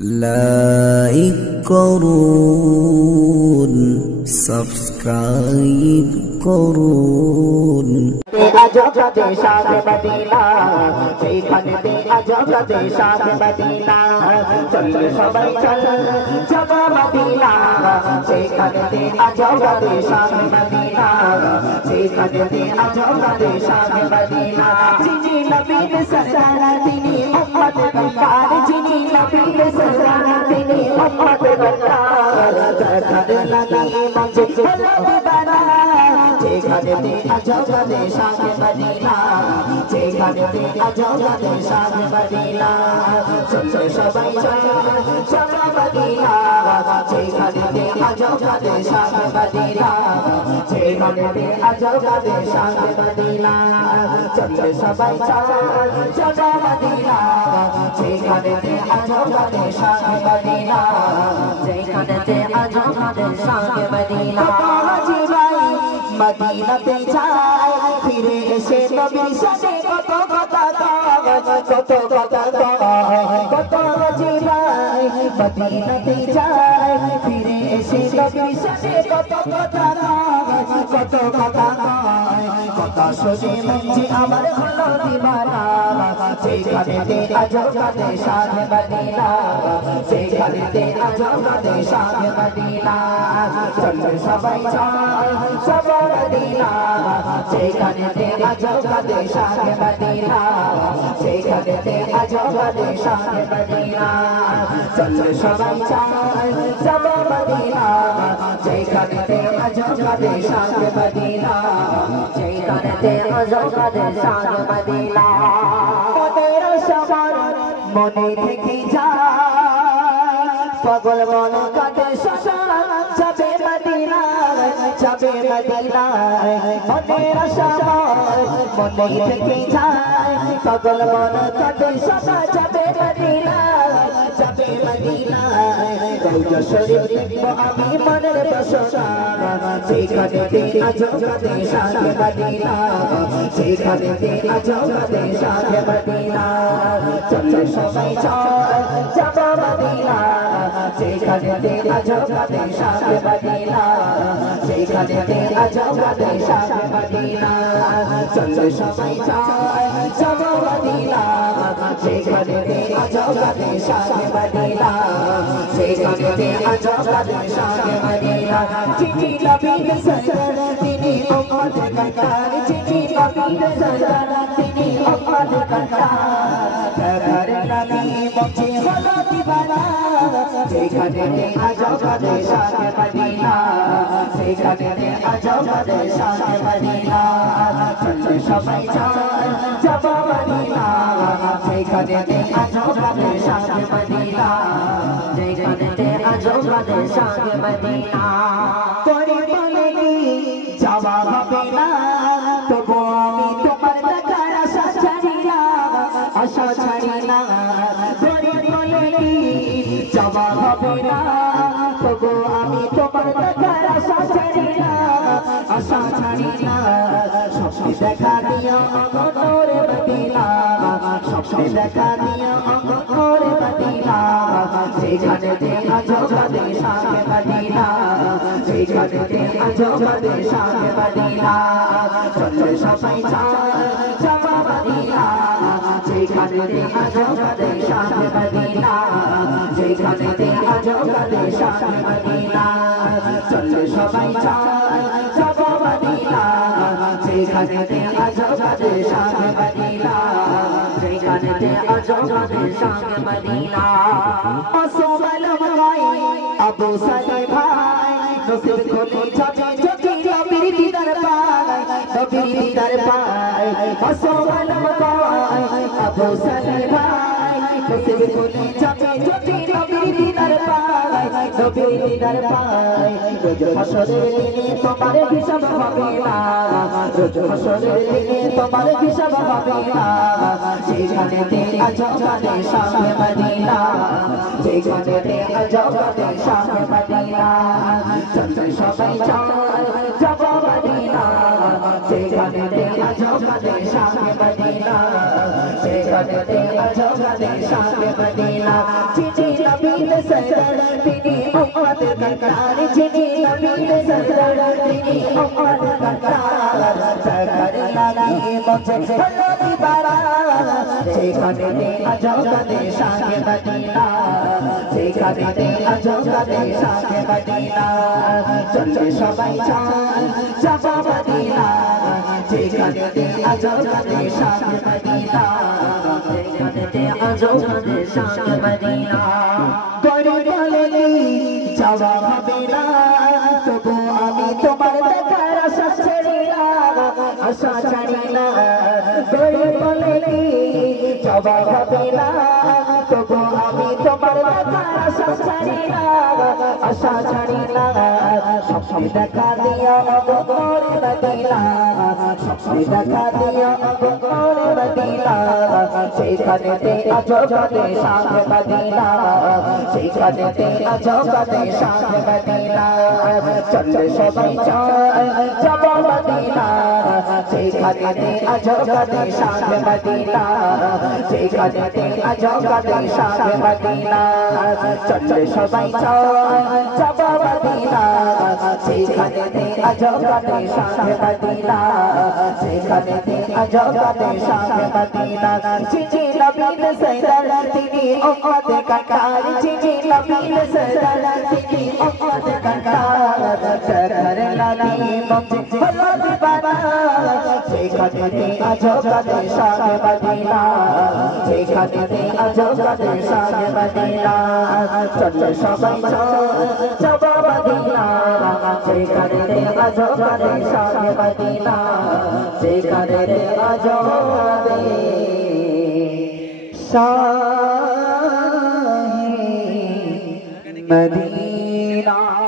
Like করুন, subscribe করুন। আজব দেশার মদিনা, সেইখানে আজব দেশার মদিনা, চল সবাই চল যাব মদিনা, সেইখানে আজব দেশার মদিনা, সেইখানে আজব দেশার মদিনা। যিনি নবীর সরদার তিনি উম্মত গফফার, যিনি নবীর সরদার তিনি উম্মত গফফার, দরকার লাগি মসজিদ বানা, যেখানে আজব দেশার মদিনা, যেখানে আজব দেশার মদিনা, চল সবাই চল যাব মদিনা, যেখানে আজব দেশার মদিনা, যেখানে আজব দেশার মদিনা, চল সবাই চল যাব মদিনা, যেখানে আজব দেশার মদিনা, যেখানে আজব দেশার মদিনা। মদিনাতে যাই ফিরে এসে নবীর সাথে কত কথা কত কথা কত জীবাই, মদিনাতে যাই ফিরে এসে নবীর সাথে কত কথা কত কথা কথা শুনে মঞ্জি আমার হলো দিবানা, যেখানে আজব দেশার মদিনা, যেখানে আজব দেশার মদিনা, চল সবাই চল যাব মদিনা, যেখানে আজব দেশার মদিনা, যেখানে আজব দেশার মদিনা, চল সবাই চল যাব মদিনা, যেখানে আজব দেশার মদিনা, যেখানে আজব দেশার মদিনা। মনের সবার মনে থেকে যায়, পাগল মন কাটে সদা যাবে মদিনা, যাবে মদিনা। মনের সবার মনে থেকে যায়, পাগল মন কাটে সদা যাবে মদিনা, যাবে মদিনা। রওজা শরীফ দেখব আমি মনের বাসনা, যেখানে আজব দেশার মদিনা, যেখানে আজব দেশার মদিনা, চল সবাই চল যাব মদিনা, যেখানে আজব দেশার মদিনা, যেখানে আজব দেশার মদিনা, চল সবাই চল যাব মদিনা, যেখানে আজব দেশার মদিনা, যেখানে আজব দেশার মদিনা। যিনি নবীর সরদার তিনি উম্মত গফফার, যিনি নবীর সরদার তিনি উম্মত গফফার, দরকার লাগি মঞ্জি হলো দিবানা, যেখানে আজব দেশার মদিনা, যেখানে আজব দেশার মদিনা, চল সবাই চল যাব মদিনা, যেখানে আজব দেশার মদিনা, যেখানে আজব দেশার মদিনা। করে বলেনি যাওয়া হবে না, তবু আমি তোমার দেখার আশা ছাড়ি না, আশা ছাড়ি না। করে বলেনি যাওয়া হবে না, তবু আমি তোমার দেখার আশা ছাড়ি না, আশা ছাড়ি না। স্বপ্নে দেখা দিও অগণরে মদিনা, স্বপ্নে দেখা দিও অগণরে মদিনা, যেখানে আজব দেশার মদিনা, যেখানে আজব দেশার মদিনা, চল সবাই চল যাব মদিনা, যেখানে আজব দেশার মদিনা, যেখানে আজব দেশার মদিনা, চল সবাই চল যাব মদিনা, যেখানে আজব দেশার মদিনা, যেখানে আজব দেশার মদিনা। আসসালামু আলাইকুম আবু সাইদ ভাই, নসিব খুলে যাবে যদি নবীর দিদার পায়, নবীর দিদার পায়। আসসালামু আলাইকুম আবু সাইদ ভাই, নসিব খুলে যাবে যদি নবীর দিদার পায়, নবীর দিদার পায়। রোজ হাসরের দিনে তোমার হিসাব হবে না, রোজ হাসরের দিনে তোমার হিসাব হবে না, যেখানে আজব দেশার মদিনা, যেখানে আজব দেশার মদিনা, চল সবাই চল যাব মদিনা, যেখানে আজব দেশার মদিনা, যেখানে আজব দেশার মদিনা। যিনি নবী सरदार তিনি উম্মত কারকার যিনি নবীর सरदार তিনি উম্মত কারকার সরকার লাগিয়ে মঞ্চে হলো দিবারা সেখানে আজকাতে শাহে মদিনা সেখানে আজকাতে শাহে মদিনা চলে সবাই চায় যাবা মদিনা সেখানে আজকাতে শাহে মদিনা সেখানে আজকাতে শাহে মদিনা করে বলে যাওয়া হবে না তবু আমি তোমার দেখার আশা ছাড়ি না আশা ছাড়ি না করে বলে যাওয়া হবে না তবু আমি তোমার দেখার আশা ছাড়ি না আশা ছাড়ি না সব দেখা দিয়া অবকর মদিনা সব দেখা দিয়া অবকর মদিনা সেখানে আজকাতে শাহে মদিনা সেখানে আজকাতে শাহে মদিনা চলে সবাই চায় যাবা মদিনা সেখানে আজকাতে শাহে মদিনা সেখানে আজকাতে শাহে মদিনা চলে সবাই চায় যাবা মদিনা সেখানে আজকাতে শাহে মদিনা সেখানে আজকাতে শাহে মদিনা যিনি নবীর सरदार তিনি উম্মত কারকার যিনি নবীর सरदार তিনি উম্মত কারকার সরকার লাগিয়ে মঞ্চে হলো দিবারা সেখানে আজকাতে শাহে মদিনা সেখানে আজকাতে শাহে মদিনা চলে সবাই যাবা মদিনা সেখানে আজকাতে শাহে মদিনা সেখানে আজকাতে শাহে মদিনা